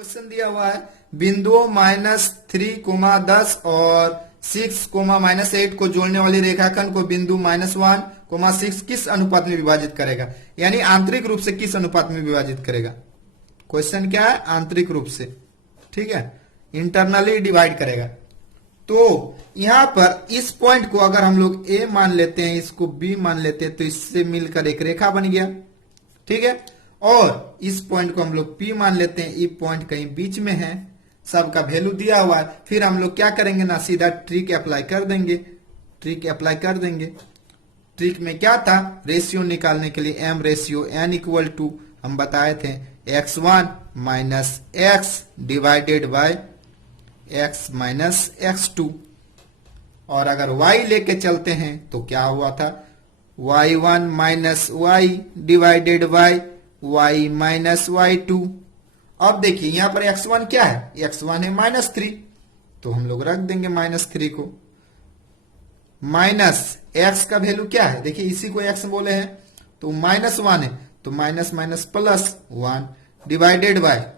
Question दिया हुआ है बिंदुओं -3, 10 और 6, -8 को जोड़ने वाली रेखाखंड को बिंदु -1, 6 किस अनुपात में विभाजित करेगा, यानी आंतरिक रूप से किस अनुपात में विभाजित करेगा। क्वेश्चन क्या है, आंतरिक रूप से, ठीक है, इंटरनली डिवाइड करेगा। तो यहां पर इस पॉइंट को अगर हम लोग ए मान लेते हैं, इसको बी मान लेते हैं, तो इससे मिलकर एक रेखा बन गया, ठीक है। और इस पॉइंट को हम लोग पी मान लेते हैं, ये पॉइंट कहीं बीच में है, सबका वैल्यू दिया हुआ है। फिर हम लोग क्या करेंगे ना, सीधा ट्रिक अप्लाई कर देंगे, ट्रिक अप्लाई कर देंगे। ट्रिक में क्या था, रेशियो निकालने के लिए m ratio n equal to हम बताए थे x1 minus x divided by x minus x2। और अगर y लेके चलते हैं तो क्या हुआ था, y1 minus y divided by y minus y2। अब देखिए यहां पर x1 क्या है, x1 है -3, तो हम लोग रख देंगे -3 को। माइनस x का वैल्यू क्या है, देखिए इसी को x बोले हैं, तो -1 है, तो minus minus plus 1 divided by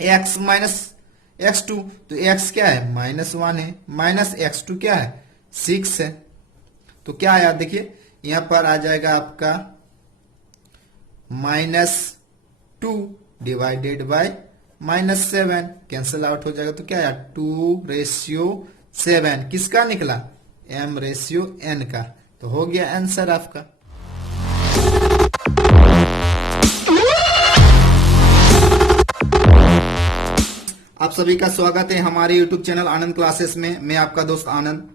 x minus x2, तो x क्या है -1 है, माइनस x2 क्या है 6 है। तो क्या आया, देखिए यहां पर आ जाएगा आपका -2 डिवाइडेड बाय -7, कैंसिल आउट हो जाएगा, तो क्या आया 2:7 किसका निकला, m रेशियो n का। तो हो गया आंसर आपका। आप सभी का स्वागत है हमारे YouTube चैनल आनंद क्लासेस में। मैं आपका दोस्त आनंद।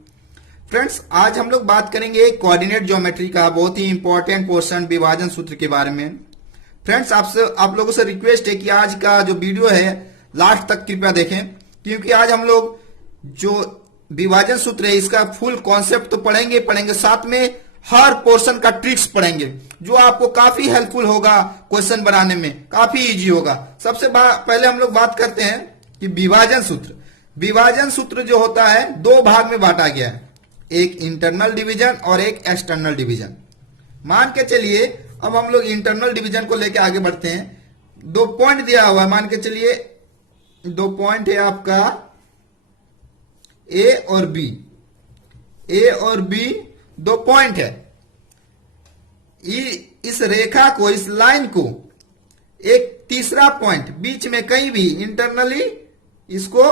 फ्रेंड्स, आज हम लोग बात करेंगे कोऑर्डिनेट ज्योमेट्री का बहुत ही इंपॉर्टेंट क्वेश्चन विभाजन सूत्र के बारे में। फ्रेंड्स, आप लोगों से रिक्वेस्ट है कि आज का जो वीडियो है लास्ट तक कृपया देखें, क्योंकि आज हम लोग जो विभाजन सूत्र है इसका फुल कॉन्सेप्ट तो पढ़ेंगे, साथ में हर पोर्शन का ट्रिक्स पढ़ेंगे, जो आपको काफी हेल्पफुल होगा, क्वेश्चन बनाने में काफी इजी होगा। सबसे पहले हम लोग बात करते हैं कि विभाजन सूत्र जो होता है दो भाग में बांटा गया है, एक इंटरनल डिवीजन और एक एक्सटर्नल डिवीजन। मान के चलिए अब हम लोग इंटरनल डिवीजन को लेकर आगे बढ़ते हैं। 2 पॉइंट दिया हुआ है, मान के चलिए 2 पॉइंट है आपका ए और बी, 2 पॉइंट है। इस रेखा को, इस लाइन को एक तीसरा पॉइंट बीच में कहीं भी इंटरनली इसको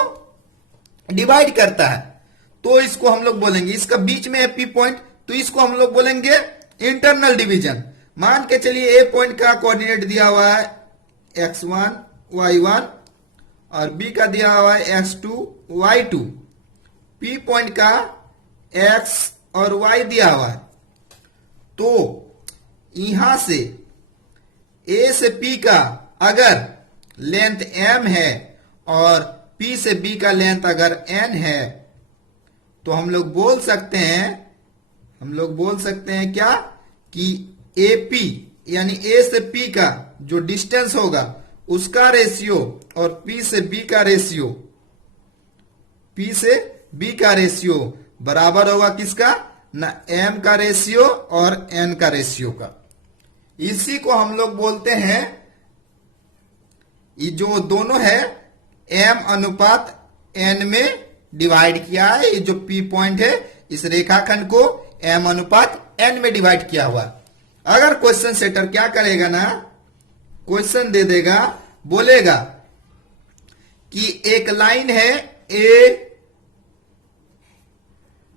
डिवाइड करता है, तो इसको हम लोग बोलेंगे, इसका बीच में है पी पॉइंट, तो इसको हम लोग बोलेंगे इंटरनल डिवीजन। मान के चलिए ए पॉइंट का कोऑर्डिनेट दिया हुआ है x1 y1 और बी का दिया हुआ है x2 y2, पी पॉइंट का x और y दिया हुआ है। तो यहां से a से p का अगर लेंथ m है और p से b का लेंथ अगर n है, तो हम लोग बोल सकते हैं क्या कि AP यानी A से P का जो डिस्टेंस होगा उसका रेशियो और P से B का रेशियो बराबर होगा किसका, ना M का रेशियो और N का रेशियो का। इसी को हम लोग बोलते हैं, ये जो दोनों है M अनुपात N में डिवाइड किया है। ये जो P पॉइंट है इस रेखाखंड को M अनुपात N में डिवाइड किया हुआ। अगर क्वेश्चन सेटर क्या करेगा ना, क्वेश्चन दे देगा, बोलेगा कि एक लाइन है ए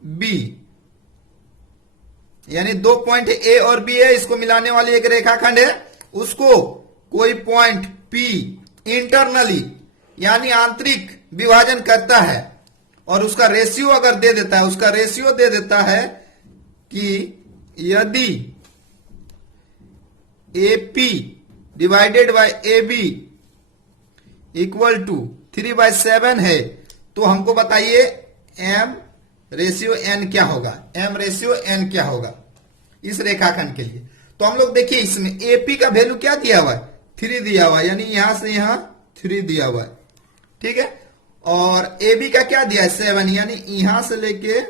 बी, यानी 2 पॉइंट ए और बी है, इसको मिलाने वाली एक रेखाखंड है, उसको कोई पॉइंट पी इंटरनली यानी आंतरिक विभाजन करता है और उसका रेशियो अगर दे देता है, उसका रेशियो दे देता है कि यदि AP divided by AB equal to 3/7 है, तो हमको बताइए M रेशियो N क्या होगा, इस रेखाखंड के लिए। तो हम लोग देखिए इसमें AP का वैल्यू क्या दिया हुआ है, 3 दिया हुआ है, यानी यहां से यहां 3 दिया हुआ है, ठीक है। और AB का क्या दिया है 7, यानी यहां से लेके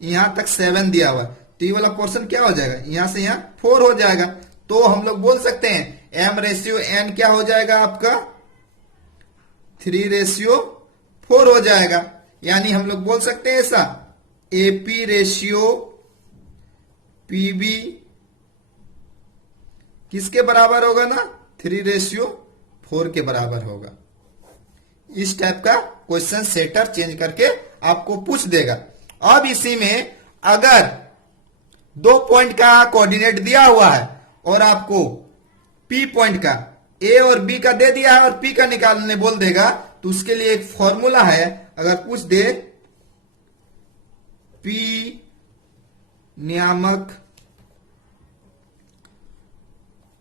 यहां तक 7 दिया हुआ है, तो ये वाला पोर्शन क्या हो जाएगा, यहां से यहां 4 हो जाएगा। तो हम लोग बोल सकते हैं M रेशियो N क्या हो जाएगा आपका 3:4 हो जाएगा। यानी हम लोग बोल सकते हैं ऐसा, एपी रेशियो पीबी किसके बराबर होगा ना, 3:4 के बराबर होगा। इस टाइप का क्वेश्चन सेटर चेंज करके आपको पूछ देगा। अब इसी में अगर 2 पॉइंट का कोऑर्डिनेट दिया हुआ है और आपको पी पॉइंट का ए और बी का दे दिया है और पी का निकालने बोल देगा, तो उसके लिए एक फॉर्मूला है। अगर पूछ दे पी नियामक,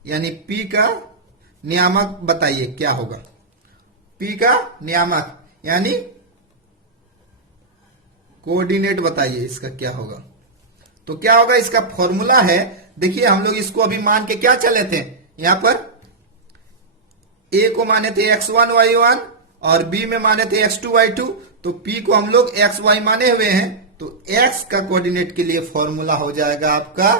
यानी पी का नियामक बताइए क्या होगा। पी का नियामक यानी कोऑर्डिनेट बताइए इसका क्या होगा। तो क्या होगा, इसका फॉर्मूला है, देखिए हम लोग इसको अभी मान के क्या चले थे, यहां पर ए को माने थे x1 y1 और बी में माने थे x2 y2, तो p को हम लोग xy माने हुए हैं, तो x का कोऑर्डिनेट के लिए फॉर्मूला हो जाएगा आपका,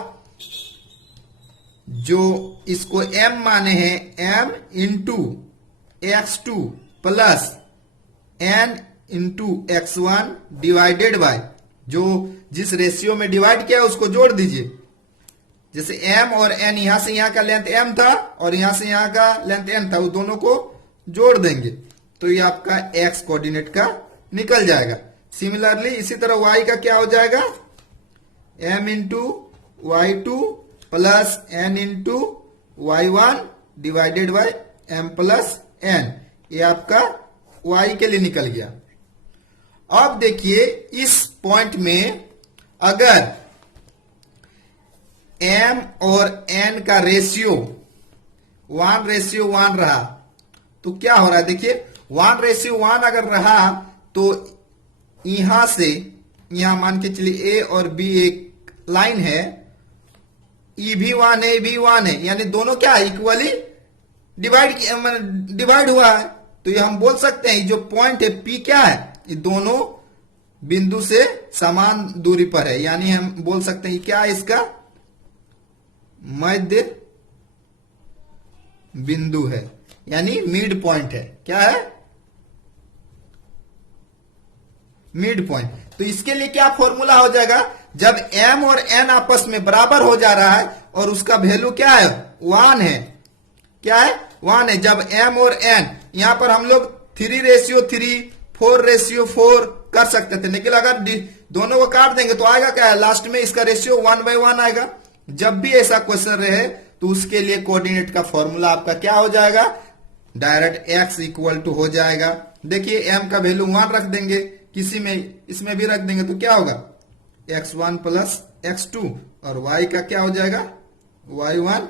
जो इसको m माने हैं m into x2 plus n into x1 divided bye, जो जिस रेशियो में डिवाइड किया उसको जोड़ दीजिए। जैसे m और n, यहां से यहां का लेंथ m था और यहां से यहां का लेंथ n था, वो दोनों को जोड़ देंगे तो ये आपका x कोऑर्डिनेट का निकल जाएगा। सिमिलरली इसी तरह y का क्या हो जाएगा, m into y2 plus n into y1 divided by m plus n, ये आपका y के लिए निकल गया। अब देखिए इस पॉइंट में अगर m और n का रेशियो 1:1 रहा तो क्या हो रहा है, देखिए 1:1 अगर रहा तो यहां से यहां मान के चलिए a और b एक लाइन है, e भी 1 है, b 1 है, यानी दोनों क्या इक्वली डिवाइड हुआ है। तो ये हम बोल सकते हैं जो पॉइंट है p क्या है, ये दोनों बिंदु से समान दूरी पर है, यानी हम बोल सकते हैं क्या है इसका मध्य बिंदु है, यानी मिड पॉइंट है। क्या है, मिड पॉइंट। तो इसके लिए क्या फॉर्मूला हो जाएगा, जब m और n आपस में बराबर हो जा रहा है और उसका वैल्यू क्या है 1 है, क्या है 1 है। जब m और n, यहां पर हम लोग 3:3 4:4 कर सकते थे, लेकिन अगर दोनों को काट देंगे तो आएगा क्या है, लास्ट में इसका रेशियो 1/1 आएगा। जब भी ऐसा क्वेश्चन रहे तो उसके लिए कोऑर्डिनेट का फॉर्मूला आपका क्या हो जाएगा, डायरेक्ट x इक्वल टू हो जाएगा। देखिए m का वैल्यू 1 रख देंगे, किसी में इसमें भी रख देंगे तो क्या होगा x1 प्लस x2 और y का क्या हो जाएगा y1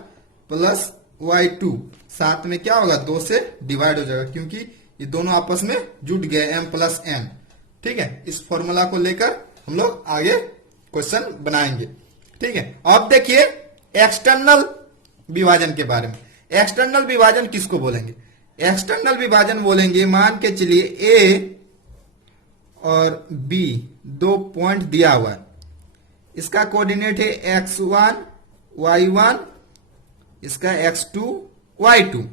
प्लस y2, साथ में क्या होगा 2 से डिवाइड हो जाएगा क्योंकि ये दोनों आपस में जुट गए m प्लस n। ठीक है, इस फॉर्मूला को लेकर हम लोग आगे क्वेश्चन बनाएंगे। ठीक है, अब देखिए एक्सटर्नल विभाजन के बारे में। एक्सटर्नल विभाजन किसको बोलेंगे, एक्सटर्नल विभाजन बोलेंगे, मान के चलिए a और b 2 पॉइंट दिया हुआ है, इसका कोऑर्डिनेट है x1 y1, इसका x2 y2।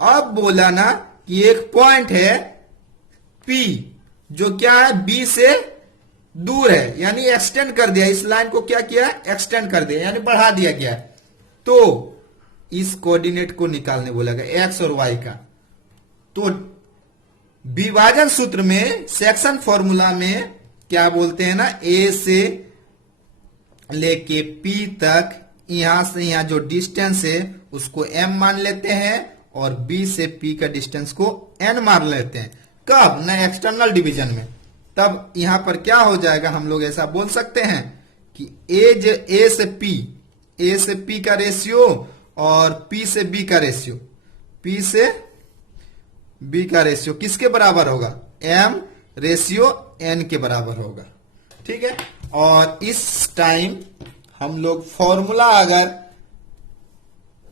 अब बोला ना कि एक पॉइंट है p जो क्या है b से दूर है, यानी एक्सटेंड कर दिया, इस लाइन को क्या किया एक्सटेंड कर दिया, यानी बढ़ा दिया गया। तो इस कोऑर्डिनेट को निकालने बोला गया x और y का। तो विभाजन सूत्र में सेक्शन फॉर्मूला में क्या बोलते हैं ना, a से लेके p तक यहां से यहां जो डिस्टेंस है उसको m मान लेते हैं और b से p का डिस्टेंस को n मान लेते हैं। कब ना एक्सटर्नल डिवीजन में, तब यहां पर क्या हो जाएगा, हम लोग ऐसा बोल सकते हैं कि a से p का रेशियो और p से b का रेशियो, p से b का रेशियो किसके बराबर होगा, m रेशियो n के बराबर होगा। ठीक है, और इस टाइम हम लोग फॉर्मूला अगर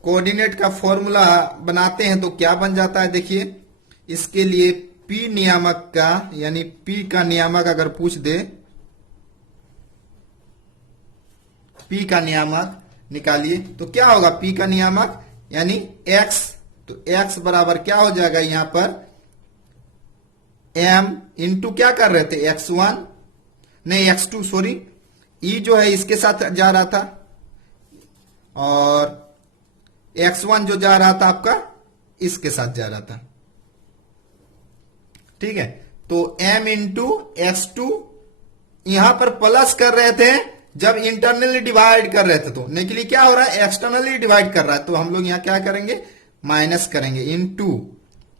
कोऑर्डिनेट का फॉर्मूला बनाते हैं तो क्या बन जाता है, देखिए इसके लिए p नियामक का, यानी p का नियामक अगर पूछ दे, p का नियामक निकालिए तो क्या होगा, p का नियामक यानी x, तो x बराबर क्या हो जाएगा, यहां पर m इंटू क्या कर रहे थे, x1 नहीं x2 सॉरी, e जो है इसके साथ जा रहा था और x1 जो जा रहा था आपका इसके साथ जा रहा था। ठीक है, तो m इंटू x2 यहां पर प्लस कर रहे थे जब इंटरनली डिवाइड कर रहे थे, तो नहीं के लिए क्या हो रहा है, एक्सटर्नली डिवाइड कर रहा है, तो हम लोग यहां क्या करेंगे, माइनस करेंगे into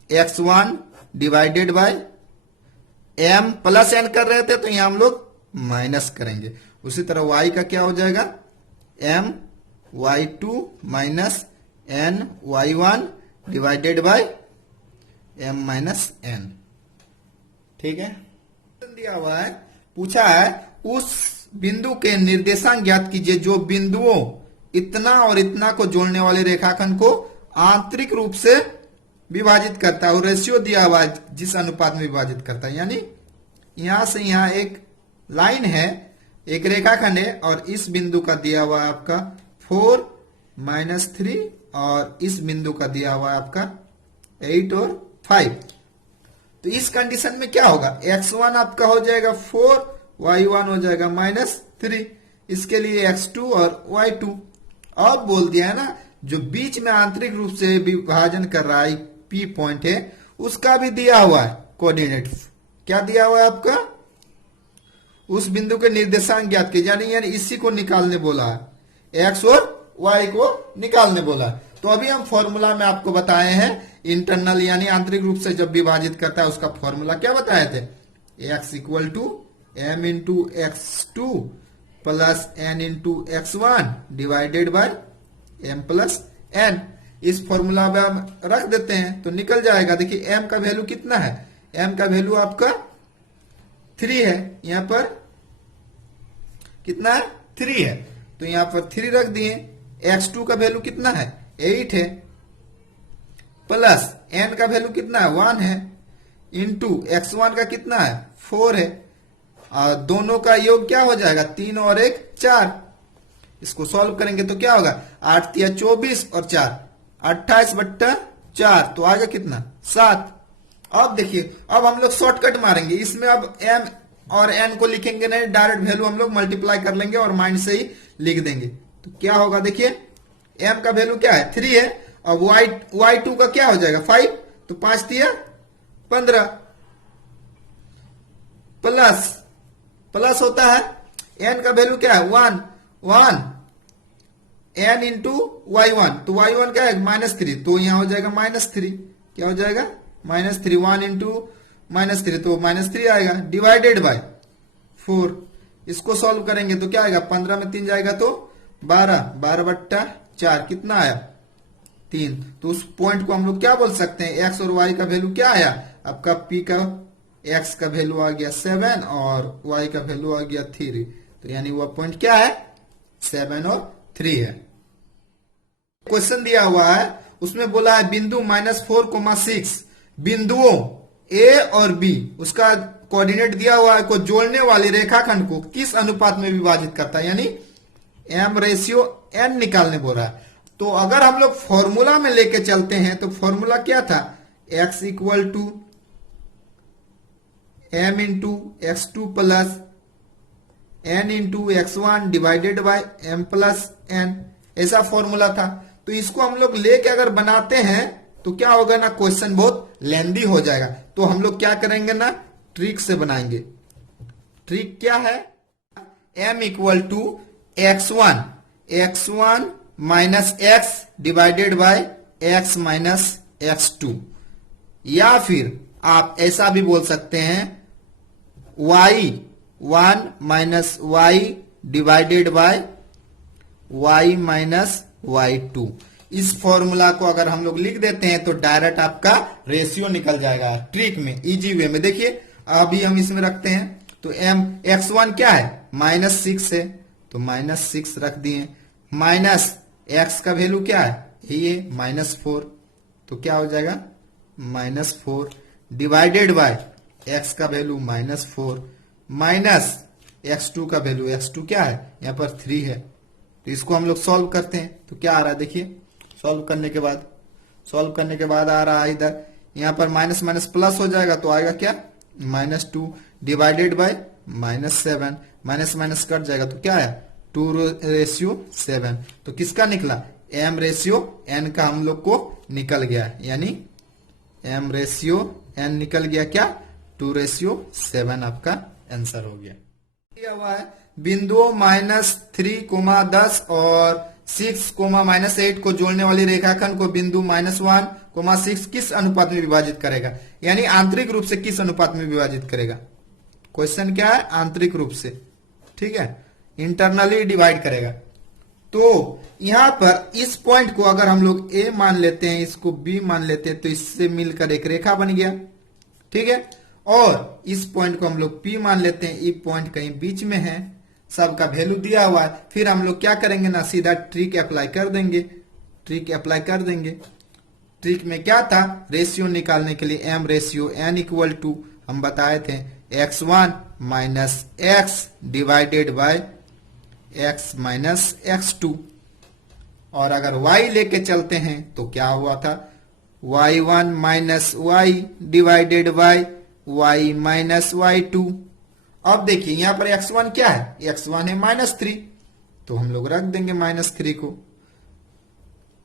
x1 divided by m plus n कर रहे थे तो यहां हम लोग माइनस करेंगे। उसी तरह y का क्या हो जाएगा, m y2 minus n y1 divided by m minus n। ठीक है, दिया हुआ है, पूछा है उस बिंदु के निर्देशांक ज्ञात कीजिए जो बिंदुओं इतना और इतना को जोड़ने वाले रेखाखंड को आंतरिक रूप से विभाजित करता है और रेशियो दिया हुआ है जिस अनुपात में विभाजित करता है। यानी यहां से यहां एक लाइन है, एक रेखाखंड है और इस बिंदु का दिया हुआ है आपका 4 - 3 और इस बिंदु का दिया हुआ है आपका 8 और 5। तो इस कंडीशन में क्या होगा, x1 आपका हो जाएगा 4, y1 हो जाएगा -3, इसके लिए x2 और y2। अब बोल दिया है ना, जो बीच में आंतरिक रूप से विभाजन कर रहा है P पॉइंट है उसका भी दिया हुआ है कोऑर्डिनेट। क्या दिया हुआ है आपका, उस बिंदु के निर्देशांक ज्ञात कीजिए, यानी इसी को निकालने बोला है, x और y को निकालने बोला है। तो अभी हम फॉर्मूला में आपको बताए हैं, इंटरनल यानी आंतरिक रूप से जब विभाजित करता है उसका फॉर्मूला क्या बताए थे, x equal to m into x2 plus n into x1 divided by m plus n। इस फॉर्मूला में हम रख देते हैं तो निकल जाएगा। देखिए m का वैल्यू कितना है, m का वैल्यू आपका 3 है, यहां पर कितना है 3 है, तो यहां पर 3 रख दिए। x2 का वैल्यू कितना है 8 है, प्लस n का वैल्यू कितना है 1 है, इंटू x1 का कितना है 4 है, और दोनों का योग क्या हो जाएगा 3 और 1 4। इसको सॉल्व करेंगे तो क्या होगा, 8 या 24 और 4 28/4, तो आएगा कितना 7। अब देखिए, अब हम लोग शॉर्टकट मारेंगे इसमें, अब m और n को लिखेंगे नहीं, डायरेक्ट वैल्यू हम लोग मल्टीप्लाई कर लेंगे और माइंड से ही लिख देंगे। तो क्या होगा, देखिए m का वैल्यू क्या है 3 है, और y2 का क्या हो जाएगा 5, तो 5 दिया 15, प्लस होता है n का वैल्यू क्या है 1 n इंटू y1, तो y1 क्या है -3, तो यहां हो जाएगा -3, क्या हो जाएगा -3, 1 इंटू -3 तो -3 आएगा, डिवाइडेड बाय 4। इसको सॉल्व करेंगे तो क्या आएगा, 15 में 3 जाएगा तो 12/4 कितना आया 3। तो उस पॉइंट को हम लोग क्या बोल सकते हैं, x और y का वैल्यू क्या आया आपका, p का x का वैल्यू आ गया 7 और y का वैल्यू आ गया 3, तो यानी वह पॉइंट क्या है 7 और 3 है। क्वेश्चन दिया हुआ है उसमें बोला है बिंदु -4,6 बिंदुओं a और b उसका कोऑर्डिनेट दिया हुआ है को जोड़ने वाले रेखाखंड को किस अनुपात में विभाजित करता है, यानी m/n निकालने बोल रहा है। तो अगर हम लोग फॉर्मूला में लेके चलते हैं तो फॉर्मूला क्या था, x equal to m into x2 plus n into x1 divided by m plus n, ऐसा फॉर्मूला था। तो इसको हम लोग लेके अगर बनाते हैं तो क्या होगा ना, क्वेश्चन बहुत लेंदी हो जाएगा। तो हम लोग क्या करेंगे ना, ट्रिक से बनाएंगे। ट्रिक क्या है, m equal to x1 minus x divided by x minus x2, या फिर आप ऐसा भी बोल सकते हैं y1 minus y divided by y minus y2। इस फॉर्मूला को अगर हम लोग लिख देते हैं तो डायरेक्ट आपका रेशियो निकल जाएगा ट्रिक में, इजी वे में। देखिए अभी हम इसमें रखते हैं तो x1 क्या है -6 है, तो -6 रख दिए, माइनस x का वैल्यू क्या है ये -4, तो क्या हो जाएगा -4 डिवाइडेड बाय x का वैल्यू -4 माइनस x2 का वैल्यू, x2 क्या है यहाँ पर 3 है। तो इसको हम लोग सॉल्व करते हैं तो क्या आ रहा है, देखिए सॉल्व करने के बाद आ रहा है इधर, यहाँ पर माइनस माइनस प्लस हो जाएगा तो आएगा क्या -2 divided by -7, minus minus cut जाएगा तो क्या है 2:7। तो किसका निकला m/n का हम लोग को निकल गया, यानी m/n निकल गया क्या 2:7 आपका आंसर हो गया। दिया हुआ है बिंदुओं -3, 10 और 6, -8 को जोड़ने वाली रेखाखंड को बिंदु -1, 6 किस अनुपात में विभाजित करेगा, यानी आंतरिक रूप से किस अनुपात में विभाजित करेगा। क्वेश्चन क्या है, आंतरिक रूप से, ठीक है, इंटरनली डिवाइड करेगा। तो यहां पर इस पॉइंट को अगर हम लोग ए मान लेते हैं, इसको बी मान लेते हैं, तो इससे मिलकर एक रेखा बन गया, ठीक है। और इस पॉइंट को हम लोग पी मान लेते हैं, ये पॉइंट कहीं बीच में है, सबका वैल्यू दिया हुआ है। फिर हम लोग क्या करेंगे ना, सीधा ट्रिक अप्लाई कर देंगे, ट्रिक में क्या था, रेशियो निकालने के लिए m/n = हम बताए थे x1 - x divided by x - x2। और अगर y लेके चलते हैं तो क्या हुआ था, y1 - y divided by y - y2। अब देखिए यहां पर x1 क्या है, x1 है -3, तो हम लोग रख देंगे -3 को।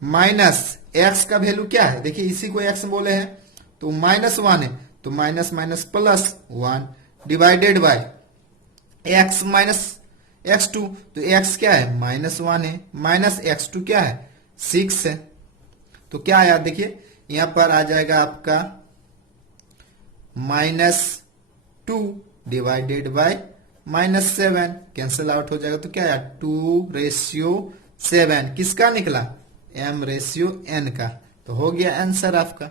माइनस x का वैल्यू क्या है, देखिए इसी को x बोले हैं, तो -1 है, तो minus minus +1 divided by x - x2, तो x क्या है -1 है, माइनस x2 क्या है 6 है। तो क्या आया, देखिए यहां पर आ जाएगा आपका -2 डिवाइडेड बाय -7, कैंसिल आउट हो जाएगा, तो क्या आया 2:7। किसका निकला, m/n का। तो हो गया आंसर आपका।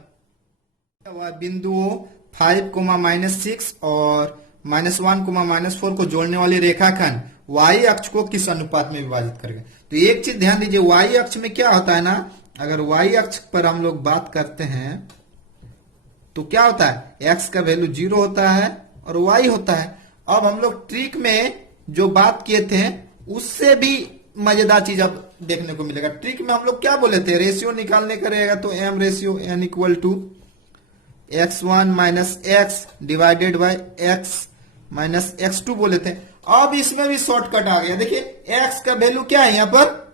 बिंदुओं 5, -6 और -1, -4 को जोड़ने वाली रेखाखंड y अक्ष को किस अनुपात में विभाजित करेगा। तो एक चीज ध्यान दीजिए, y अक्ष में क्या होता है ना, अगर y अक्ष पर हम लोग बात करते हैं तो क्या होता है, x का वैल्यू 0 होता है और y होता है। अब हम लोग ट्रिक में जो बात किए थे उससे भी मजेदार चीज अब देखने को मिलेगा। ट्रिक में हम लोग क्या बोले थे, रेशियो निकालने का रहेगा तो m/n = x1 - x divided by x - x2 बोले थे। अब इसमें भी शॉर्टकट आ गया, देखिए x का वैल्यू क्या है, यहां पर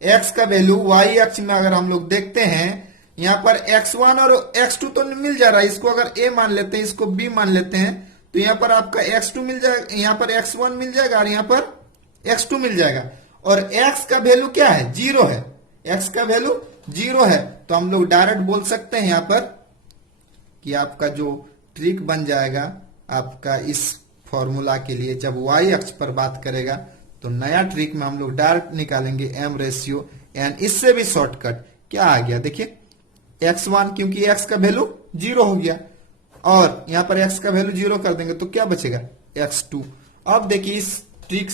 x का वैल्यू y अक्ष में अगर हम लोग देखते हैं, यहां पर x1 और x2 तो मिल जा रहा है, इसको अगर a मान लेते हैं, इसको b मान लेते हैं, तो यहां पर आपका x2 मिल जाएगा, यहां पर x1 मिल जाएगा और यहां पर x2 मिल जाएगा। और x का वैल्यू क्या है, 0 है, x का वैल्यू 0 है, तो हम लोग डायरेक्ट बोल सकते हैं यहां पर कि आपका जो ट्रिक बन जाएगा आपका इस फॉर्मूला के लिए, जब y अक्ष पर बात करेगा तो नया ट्रिक में हम लोग डायरेक्ट निकालेंगे m/n। इससे भी शॉर्टकट क्या आ गया, देखिए x1, क्योंकि x का वैल्यू 0 हो गया और यहां पर x का वैल्यू 0 कर देंगे तो क्या बचेगा x2। अब देखिए इस ट्रिक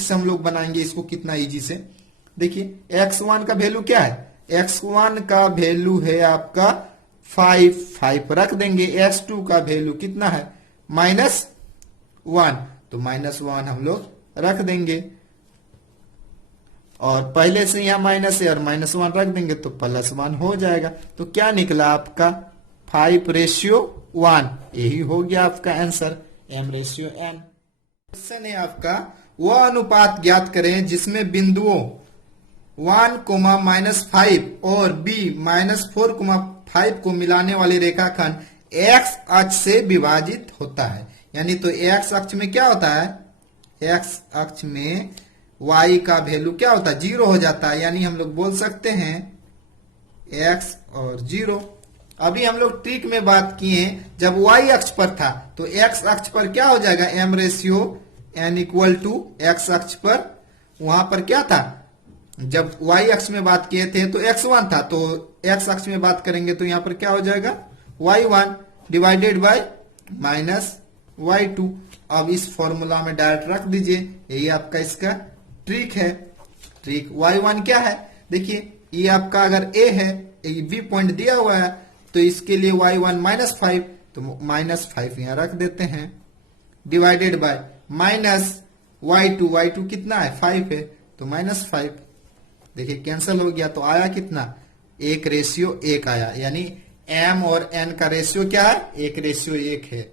से हम लोग बनाएंगे इसको कितना इजी से। देखिए x1 का वैल्यू क्या है, x1 का वैल्यू है आपका 5 रख देंगे, x2 का वैल्यू कितना है -1, तो -1 हम लोग रख देंगे और पहले से यहां माइनस है और -1 रख देंगे तो +1 हो जाएगा। तो क्या निकला आपका 5:1, यही हो गया आपका आंसर m/n। क्वेश्चन है आपका, वह अनुपात ज्ञात करें जिसमें बिंदुओं 1, -5 और b -4, 5 को मिलाने वाली रेखाखंड x अक्ष से विभाजित होता है। यानी तो x अक्ष में क्या होता है, x अक्ष में y का वैल्यू क्या होता है 0 हो जाता है, यानी हम लोग बोल सकते हैं x और 0। अभी हम लोग ट्रिक में बात किए, जब y अक्ष पर था तो x अक्ष पर क्या हो जाएगा m/n = x अक्ष पर, वहां पर क्या था, जब y अक्ष में बात किए थे तो x1 था, तो x अक्ष में बात करेंगे तो यहां पर क्या हो जाएगा y1 डिवाइडेड बाय -y2। अब इस फॉर्मूला में डायरेक्ट रख दीजिए, यही आपका इसका ट्रिक है। ट्रिक y1 क्या है, देखिए ये आपका अगर a है, ये b पॉइंट दिया हुआ है, तो इसके लिए y1 -5, तो -5 यहां रख देते हैं डिवाइडेड बाय -y2 कितना है 5 है, तो -5। देखिए कैंसिल हो गया, तो आया कितना 1:1 आया, यानी m और n का रेशियो क्या है 1:1 है।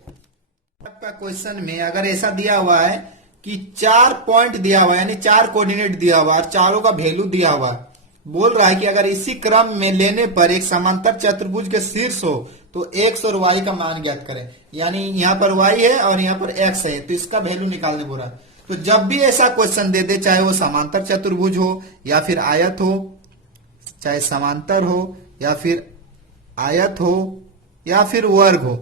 आपका क्वेश्चन में अगर ऐसा दिया हुआ है कि 4 पॉइंट दिया हुआ है, यानी 4 कोऑर्डिनेट दिया हुआ है और चारों का वैल्यू दिया हुआ है, बोल रहा है कि अगर इसी क्रम में लेने पर एक समांतर चतुर्भुज के शीर्ष हो तो x और y का मान ज्ञात करें। यानी यहाँ पर y है और यहाँ पर x है, तो इसका वैल्यू निकालने बोल रहा है। तो जब भी ऐसा क्वेश्चन दे दे, चाहे वो समांतर चतुर्भुज हो या फिर आयत हो, चाहे समांतर हो या फिर आयत हो या फिर वर्ग हो,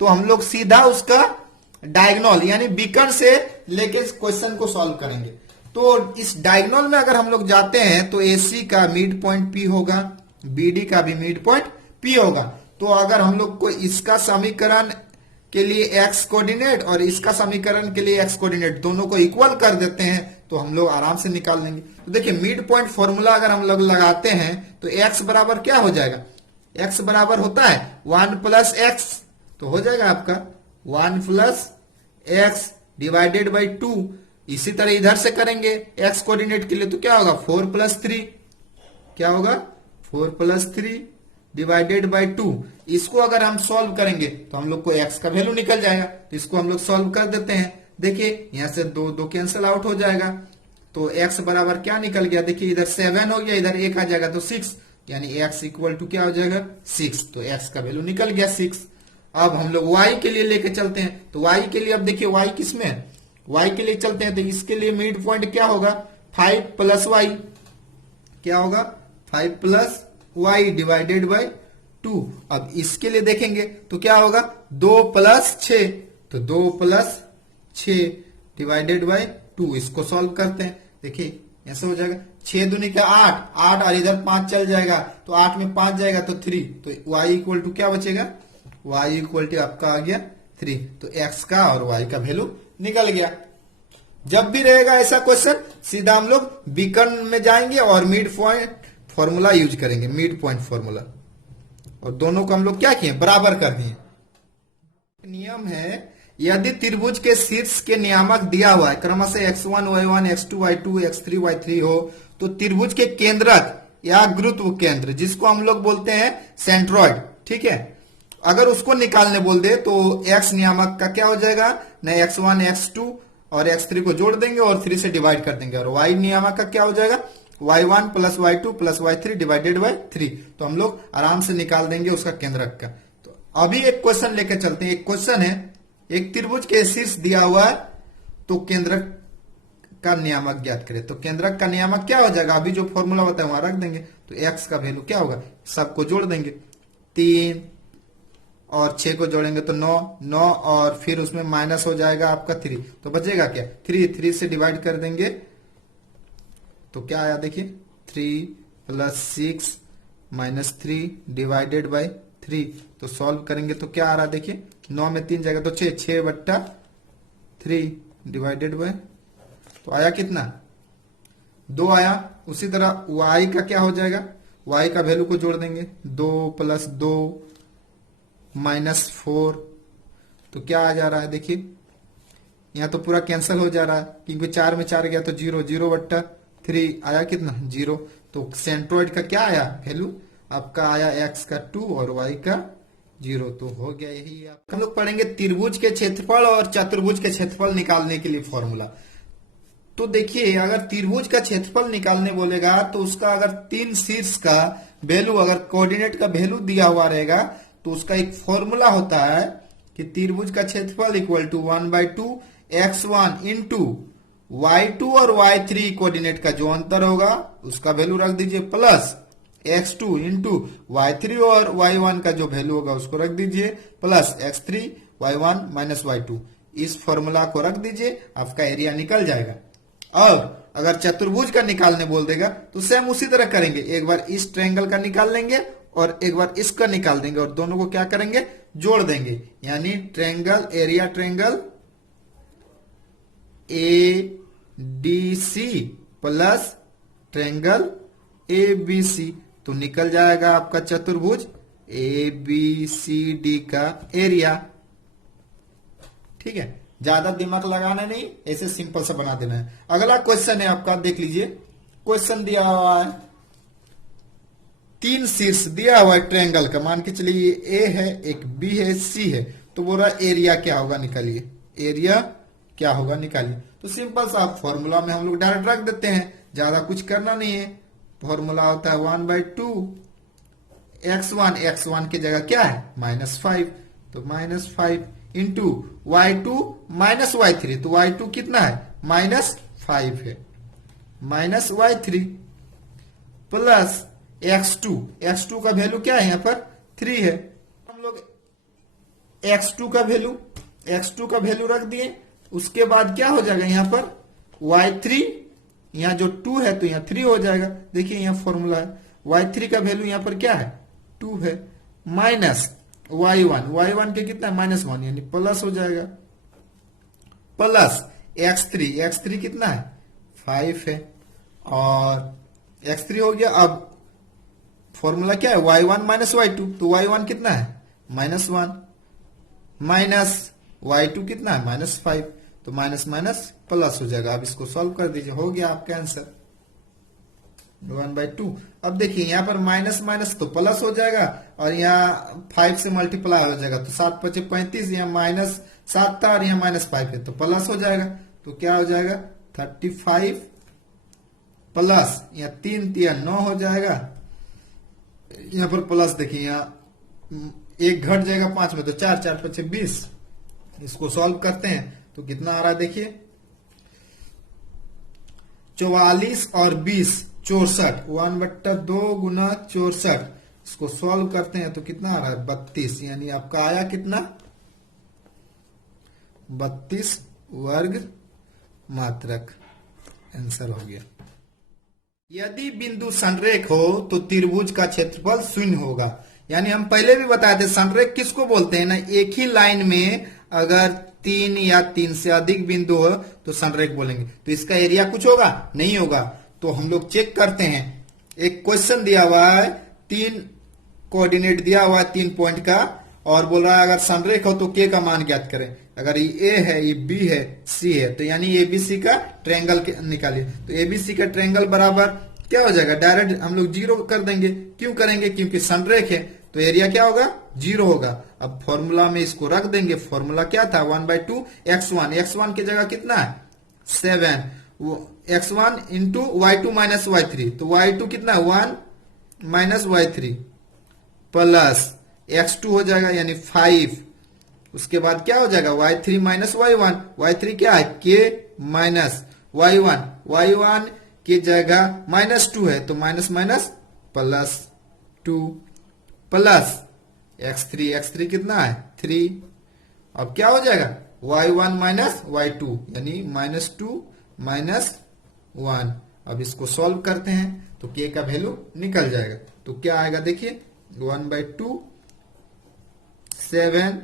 तो हम लोग सीधा उसका डायगोनल यानी बीकन से लेके इस क्वेश्चन को सॉल्व करेंगे। तो इस डायगोनल में अगर हम लोग जाते हैं तो AC का मिड पॉइंट P होगा, BD का भी मिड पॉइंट P होगा। तो अगर हम लोग को इसका समीकरण के लिए x कोऑर्डिनेट और इसका समीकरण के लिए x कोऑर्डिनेट दोनों को इक्वल कर देते हैं तो हम लोग आराम से निकाल लेंगे। तो देखिए मिड पॉइंट फॉर्मूला अगर हम लोग लगाते हैं तो x बराबर क्या हो जाएगा, x बराबर होता है 1 प्लस x, तो हो जाएगा आपका 1 प्लस x डिवाइडेड बाई 2। इसी तरह इधर से करेंगे x कोऑर्डिनेट के लिए तो क्या होगा 4 प्लस 3, क्या होगा 4 प्लस 3 डिवाइडेड बाई 2। इसको अगर हम सॉल्व करेंगे तो हम लोग को x का वैल्यू निकल जाएगा, तो इसको हम लोग सॉल्व कर देते हैं। देखिए यहां से 2 कैंसिल आउट हो जाएगा, तो x बराबर क्या निकल गया, देखिए इधर 7 हो गया, इधर 1 आ जाएगा तो 6, यानी x इक्वल टू क्या हो जाएगा 6। तो x का वैल्यू निकल गया 6। अब हम लोग y के लिए लेके चलते हैं, तो y के लिए अब देखिए y किसमें है, y के लिए चलते हैं तो इसके लिए मिड पॉइंट क्या होगा 5 प्लस y, क्या होगा 5 प्लस y डिवाइडेड बाई 2। अब इसके लिए देखेंगे तो क्या होगा 2 प्लस 6, तो 2 प्लस 6 डिवाइडेड बाई 2। इसको सॉल्व करते हैं, देखिए ऐसे हो जाएगा 6 दूनी का 8 और इधर 5 चल जाएगा, तो 8 में 5 जाएगा तो 3, तो y इक्वल टू क्या बचेगा, y इक्वल टू आपका आ गया 3। तो x का और y का वैल्यू निकल गया। जब भी रहेगा ऐसा क्वेश्चन सीधा हम लोग बीकन में जाएंगे और मिड पॉइंट फॉर्मूला यूज करेंगे, मिड पॉइंट फॉर्मूला, और दोनों को हम लोग क्या किए बराबर कर दिए। नियम है यदि त्रिभुज के शीर्ष के नियामक दिया हुआ है क्रमशः x1 y1 x2 y2 x3 y3 हो, तो त्रिभुज के केंद्रक या गुरुत्व केंद्र जिसको हम लोग बोलते हैं सेंट्रॉइड, ठीक है, अगर उसको निकालने बोल दे तो x नियामक का क्या हो जाएगा न x1 x2 और x3 को जोड़ देंगे और 3 से डिवाइड कर देंगे, और y नियामक का क्या हो जाएगा y1 plus y2 plus y3 divided by 3। तो हम लोग आराम से निकाल देंगे उसका केंद्रक का। तो अभी एक क्वेश्चन लेकर चलते हैं। एक क्वेश्चन है एक त्रिभुज के शीर्ष दिया हुआ है तो केंद्रक का नियामक ज्ञात करें। तो केंद्रक का नियामक क्या हो जाएगा, अभी जो फॉर्मूला होता है वहां रख देंगे, तो x का वैल्यू क्या होगा, सबको जोड़ देंगे, 3 और 6 को जोड़ेंगे तो 9 और फिर उसमें माइनस हो जाएगा आपका 3, तो बचेगा क्या 3 से डिवाइड कर देंगे तो क्या आया देखिए 3 प्लस 6 माइनस 3 डिवाइडेड बाई 3। तो सॉल्व करेंगे तो क्या आ रहा है देखिए 9 में 3 जाएगा तो 6 बट्टा 3 डिवाइडेड बाई, तो आया कितना 2 आया। उसी तरह y का क्या हो जाएगा, y का वैल्यू को जोड़ देंगे 2 प्लस 2 माइनस 4, तो क्या आ जा रहा है देखिए यहां तो पूरा कैंसिल हो जा रहा है क्योंकि 4 में 4 गया तो 0 बट्टा 3 आया कितना 0। तो सेंट्रोइड का क्या आया वैल्यू आपका आया x का 2 और y का 0, तो हो गया यही। हम लोग पढ़ेंगे त्रिभुज के क्षेत्रफल और चतुर्भुज के क्षेत्रफल निकालने के लिए फॉर्मूला। तो देखिए अगर त्रिभुज का क्षेत्रफल निकालने बोलेगा तो उसका अगर 3 शीर्ष का वैल्यू अगर कोऑर्डिनेट का वैल्यू दिया हुआ रहेगा तो उसका एक फॉर्मूला होता है कि त्रिभुज का क्षेत्रफल equal to 1/2 x1 into y2 और y3 कोऑर्डिनेट का जो अंतर होगा उसका वैल्यू रख दीजिए, प्लस x2 इंटू y3 और y1 का जो वैल्यू होगा उसको रख दीजिए, plus x3 y1 minus y2। इस फॉर्मूला को रख दीजिए, आपका एरिया निकल जाएगा। और अगर चतुर्भुज का निकालने बोल देगा तो सेम उसी तरह करेंगे, एक बार इस ट्रायंगल का निकाल लेंगे और एक बार इसका निकाल देंगे और दोनों को क्या करेंगे जोड़ देंगे, यानी triangle area triangle ADC plus triangle ABC, तो निकल जाएगा आपका चतुर्भुज ABCD का एरिया। ठीक है, ज्यादा दिमाग लगाना नहीं, ऐसे सिंपल से बना देना है। अगला क्वेश्चन है आपका, देख लीजिए। क्वेश्चन दिया हुआ है 3 शीर्ष दिया हुआ है ट्रायंगल का, मान के चलिए A है, एक B है, C है। तो बोल रहा है एरिया क्या होगा निकालिए, एरिया क्या होगा निकालिए। तो सिंपल सा फॉर्मूला में हम लोग डायरेक्ट रख देते हैं, ज्यादा कुछ करना नहीं है। फॉर्मूला होता है 1/2 x1 की जगह क्या है -5, तो -5 इंटू y2 माइनस y3, तो y2 कितना है -5 है, माइनस y3 प्लस x2 का वैल्यू क्या है यहाँ पर 3 है। हम लोग x2 का वैल्यू रख दिए। उसके बाद क्या हो जाएगा यहाँ पर y3, यहाँ जो 2 है तो यहाँ 3 हो जाएगा। देखिए यहाँ फॉर्मूला है, y3 का वैल्यू यहाँ पर क्या है 2 है, माइनस y1 के कितना है -1 यानी प्लस हो जाएगा, प्लस x3 कितना है 5 है, और x3 हो गया। अब फॉर्मूला क्या है y1 माइनस y2, तो y1 कितना है -1 माइनस y2 कितना है -5, तो माइनस माइनस प्लस हो जाएगा। अब इसको सॉल्व कर दीजिए, हो गया आपका आंसर 1/2। अब देखिए यहाँ पर माइनस माइनस तो प्लस हो जाएगा, और यहाँ 5 से मल्टीप्लाई हो जाएगा, तो 7 × 5 = 35, यहाँ -7 था और यहाँ -5 है तो प्लस हो जाएगा। तो क्या हो जाएगा 35 प्लस यहाँ 3 × 9 हो जाएगा। यहाँ पर प्लस देखिए यहाँ 1 घट जाएगा 5 में, तो 4 × 5 = 20। इसको सॉल्व करते हैं तो कितना आ रहा है देखिए 44 और 20 64, 1/2 गुना 64। इसको सॉल्व करते हैं तो कितना आ रहा है 32, यानी आपका आया कितना 32 वर्ग मात्रक, आंसर हो गया। यदि बिंदु संरेख हो तो त्रिभुज का क्षेत्रफल 0 होगा। यानी हम पहले भी बताए थे संरेख किसको बोलते हैं ना, एक ही लाइन में अगर 3 या 3 से अधिक बिंदु हो तो संरेख बोलेंगे। तो इसका एरिया कुछ होगा नहीं होगा, तो हम लोग चेक करते हैं। एक क्वेश्चन दिया हुआ है, 3 कोऑर्डिनेट दिया हुआ है 3 पॉइंट का, और बोल रहा है अगर संरेख हो तो के का मान ज्ञात करें। अगर ये ए है, ये बी है, सी है, तो यानी एबीसी का ट्रायंगल निकालिए। तो एबीसी का ट्रायंगल बराबर क्या हो जाएगा, डायरेक्ट हम लोग 0 कर देंगे। क्यों करेंगे, क्योंकि संरेख है तो एरिया क्या होगा 0 होगा। अब फॉर्मूला में इसको रख देंगे। फॉर्मूला क्या था 1/2 x1 की जगह कितना है 7, x1 into y2 minus y3, तो y2 कितना 1 माइनस y3 प्लस x2 हो जाएगा यानी 5। उसके बाद क्या हो जाएगा y3 माइनस y3 क्या है k माइनस y1 की जगह -2 है तो minus minus plus 2 plus x3 कितना है 3। अब क्या हो जाएगा y1 माइनस y2 यानी -2 माइनस 1। अब इसको सॉल्व करते हैं तो k का वैल्यू निकल जाएगा। तो क्या आएगा देखिए 1/2 7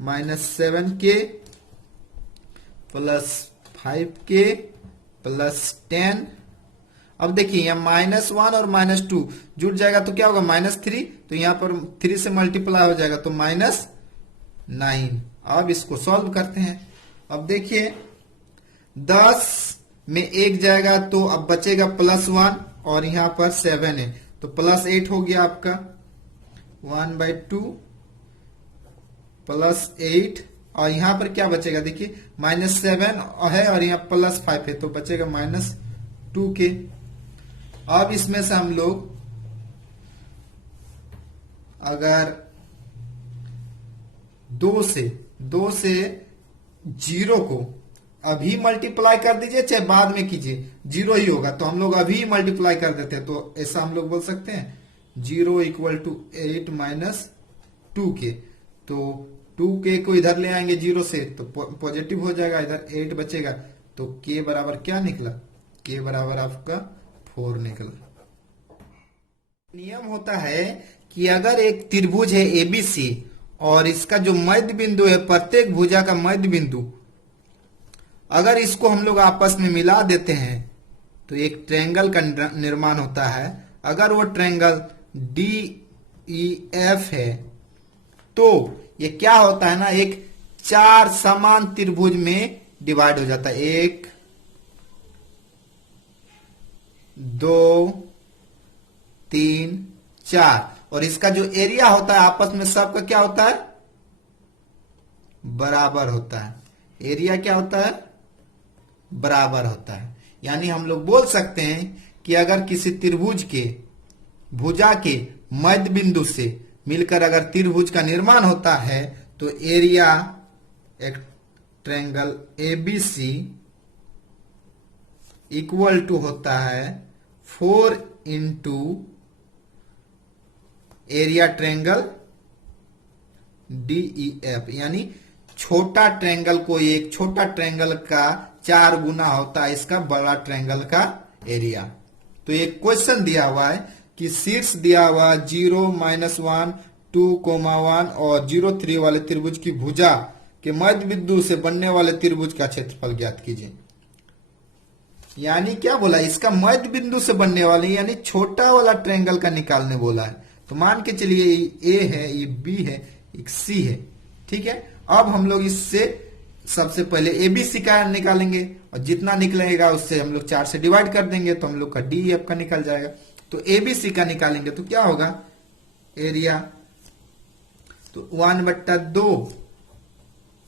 minus 7k plus 5k plus 10। अब देखिए यहाँ -1 और -2 जुड़ जाएगा तो क्या होगा -3, तो यहाँ पर 3 से मल्टीप्लाई हो जाएगा तो -9। अब इसको सॉल्व करते हैं। अब देखिए 10 में 1 जाएगा तो अब बचेगा +1 और यहाँ पर 7 है तो +8 हो गया आपका 1/2 +8। और यहाँ पर क्या बचेगा देखिए -7 है और यहाँ +5 है तो बचेगा -2k। अब इसमें से हम लोग अगर 2 से 0 को अभी मल्टीप्लाई कर दीजिए चाहे बाद में कीजिए 0 ही होगा, तो हम लोग अभी मल्टीप्लाई कर देते हैं। तो ऐसा हम लोग बोल सकते हैं 0 = 8 माइनस 2k। तो 2k को इधर ले आएंगे 0 से तो पॉजिटिव हो जाएगा, इधर 8 बचेगा तो k बराबर क्या निकला, k बराबर आपका 4 निकला। नियम होता है कि अगर एक त्रिभुज है एबीसी और इसका जो मध्य बिंदु है, प्रत्येक भुजा का मध्य बिंदु, अगर इसको हम लोग आपस में मिला देते हैं तो एक ट्रायंगल का निर्माण होता है। अगर वो ट्रायंगल DEF है तो ये क्या होता है ना, एक 4 समान त्रिभुज में डिवाइड हो जाता है। 1 2 3 4, और इसका जो एरिया होता है आपस में सबका क्या होता है बराबर होता है। एरिया क्या होता है? बराबर होता है। यानी हम लोग बोल सकते हैं कि अगर किसी त्रिभुज के भुजा के मध्य बिंदु से मिलकर अगर त्रिभुज का निर्माण होता है तो एरिया एक ट्रायंगल एबीसी इक्वल टू होता है 4 इंटू एरिया ट्रायंगल डीईएफ। यानी छोटा ट्रायंगल को एक छोटा ट्रायंगल का 4 गुना होता है इसका बड़ा ट्रायंगल का एरिया। तो एक क्वेश्चन दिया हुआ है कि शीर्ष दिया हुआ 0, -1, 2, 1 और 0, 3 वाले त्रिभुज की भुजा के मध्य बिंदु से बनने वाले त्रिभुज का क्षेत्रफल ज्ञात कीजिए। यानी क्या बोला? इसका मध्य बिंदु से बनने वाले यानी छोटा वाला ट्रायंगल का निकालने बोला है। तो मान के चलिए ये ए है, ये बी है, एक सी है, ठीक है। अब हम लोग इससे सबसे पहले एबीसी का निकालेंगे और जितना निकलेगा उससे हम लोग 4 से डिवाइड कर देंगे तो हम लोग का डीएफ का निकल जाएगा। तो एबीसी का निकालेंगे तो क्या होगा? एरिया तो 1/2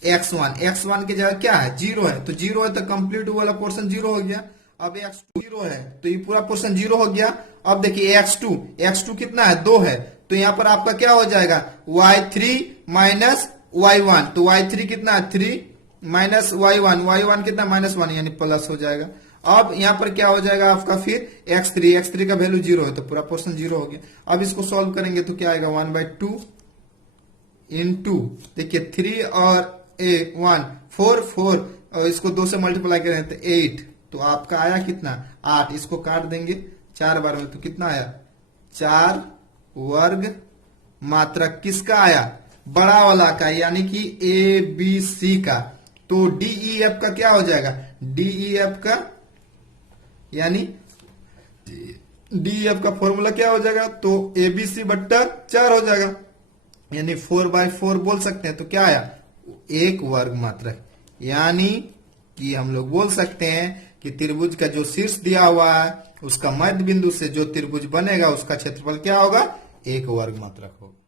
x1 की जगह क्या है? 0 है, तो 0 है तो कंप्लीट वाला पोर्शन 0 हो गया। अब x2 0 है तो ये पूरा पोर्शन 0 हो गया। अब देखिए x2 कितना है? 2 है, तो यहां पर आपका क्या हो जाएगा? y3 minus y1। तो y3 कितना है? 3 माइनस y1 कितना? -1 यानी प्लस हो जाएगा। अब यहां पर क्या हो जाएगा आपका? फिर x3 का वैल्यू 0 है तो पूरा पोर्शन 0 हो गया। अब इसको सॉल्व करेंगे तो क्या आएगा? 1/2 इंटू देखिए 3 और 1 4 और इसको 2 से मल्टीप्लाई करें तो 8। तो आपका आया कितना? 8। इसको काट देंगे 4 बार में तो कितना आया? 4 वर्ग मात्रक किसका आया? बड़ा वाला का, यानी कि ए बी सी का। तो डीईएफ का क्या हो जाएगा? डीईएफ का यानी डीईएफ का फॉर्मूला क्या हो जाएगा? तो एबीसी बट्टा 4 हो जाएगा, यानी 4/4 बोल सकते हैं। तो क्या आया? 1 वर्ग मात्रक। यानी कि हम लोग बोल सकते हैं कि त्रिभुज का जो शीर्ष दिया हुआ है उसका मध्य बिंदु से जो त्रिभुज बनेगा उसका क्षेत्रफल क्या होगा? 1 वर्ग मात्रक होगा।